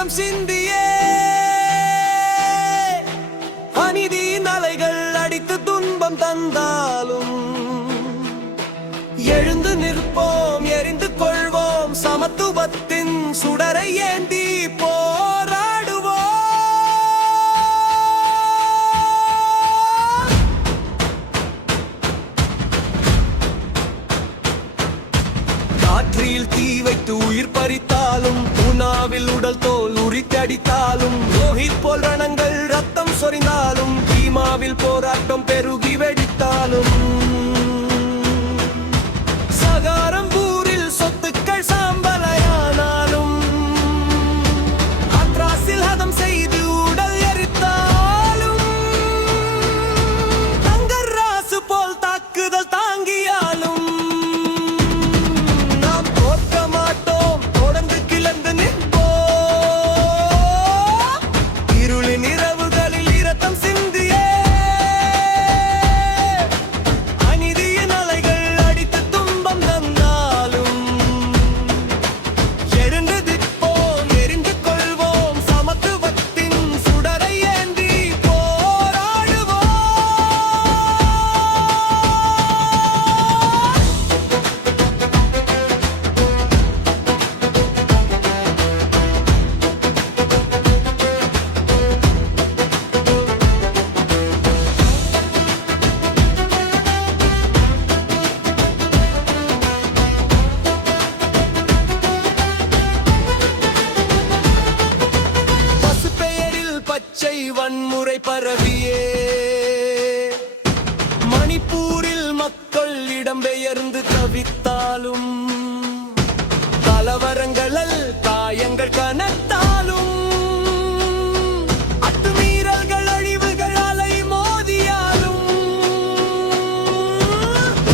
இரத்தம் சிந்தியே அநீதியின் அலைகள் அடித்து துன்பம் தந்தாலும் எழுந்து நிற்போம், எரிந்து கொள்வோம், சமத்துவத்தின் சுடரை ஏந்தி போராடுவோம். காற்றில் தீ வைத்து உயிர் பறித்தாலும், உணாவில் உடல் தோல் உரித்தடித்தாலும், ரோஹித் போல் ரணங்கள் ரத்தம் சொரிந்தாலும், பீமாவில் போராட்டம் பெருகி வெடித்தாலும், சகாரம்பூரில் சொத்துக்கள் சாம்பலையானாலும், அத்ராஸில் ஹதம் செய்து உடல் எரித்தாலும், தங்கராசு போல் தாக்குதல் தாங்கியாலும் நாம் தோற்க மாட்டோம், தொடர்ந்து கிளர்ந்து நிற்போம். இருளின் இரவுகளில் இரத்தம் சிந்தியே அநீதியின் அலைகள் அடித்து துன்பம் தந்தாலும் எழுந்து நிற்போம், எரிந்து கொள்வோம், சமத்துவத்தின் சுடரை ஏந்தி போராடுவோம். பசுப்பெயரில் பச்சை வன்முறை பரவியே மணிப்பூரில் மக்கள் இடம்பெயர்ந்து தவித்தாலும், கலவரங்களல் காயங்கள் கனத்தாலும், அத்துமீறல்கள் அழிவுகள் அலை மோதியாலும்,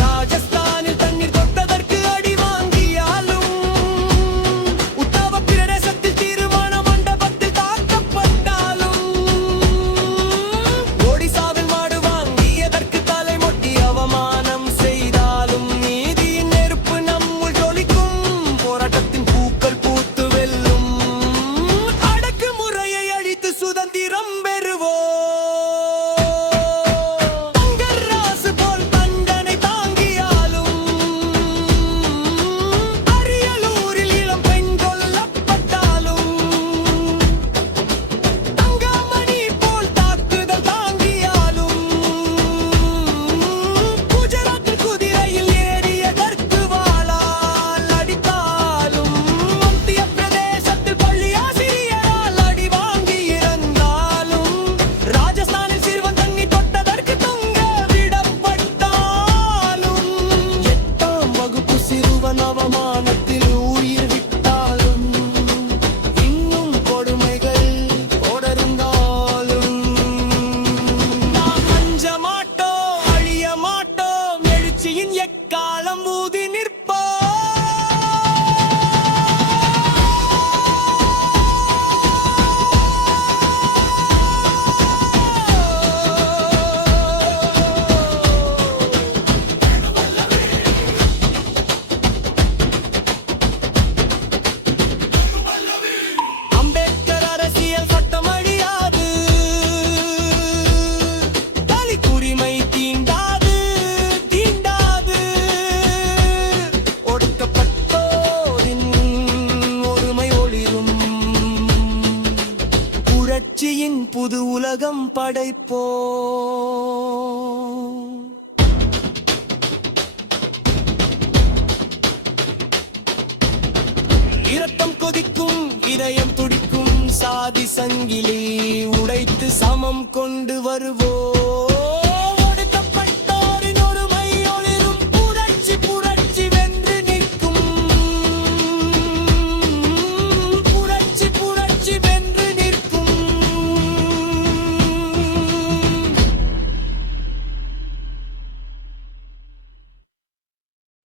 ராஜஸ்தானில் தண்ணீர் தொட்டதற்கு அடி வாங்கியாலும், உத்தவ பிரதேசத்தில் திருமண மண்டபத்தில் தாக்கப்பட்டாலும், ஒடிசாவில் மாடு வாங்கியதற்கு தலைமொட்டி அவமானம் செய்தாலும், நீதியின் நெருப்பு நம்முள் ஜொலிக்கும், போராட்டத்தின் பூக்கள் பூத்து வெல்லும், அடக்குமுறையை அழித்து சுதந்திரம் பெறுவோம். தங்கராசு போல் தண்டனை தாங்கியாலும், அரியலூரில் இளம் பெண் கொல்லப்பட்டாலும், தங்கமணி போல் தாக்குதல் தாங்கியாலும், குஜராத்தில் குதிரையில் ஏறியதற்கு வாளால் அடித்தாலும், மத்திய பிரதேசத்தில் பள்ளி ஆசிரியரால் அடி வாங்கி இறந்தாலும், ராஜஸ்தானில் சிறுவன் தண்ணி தொட்டதற்கு தொங்க விடப்பட்டாலும், 8ஆம் வகுப்பு சிறுவன் அவமானத்தில் உயிர் விட்டாலும், இன்னும் கொடுமைகள் தொடர்ந்தாலும், நாம் அஞ்ச மாட்டோம், அழிய மாட்டோம், எழுச்சியின் எக்காலம் ஊதி நிற்போம். அம்பேத்கர் அரசியல் சட்டம் அழியாது, தலித் உரிமை தீண்டாது, தீண்டாது, ஒடுக்கப்பட்டோரின் ஒருமை ஒளிரும், புரட்சியின் புது உலகம் படைப்போம். இரத்தம் கொதிக்கும், இதயம் துடிக்கும், சாதி சங்கிலி உடைத்து சமம் கொண்டு வருவோம்.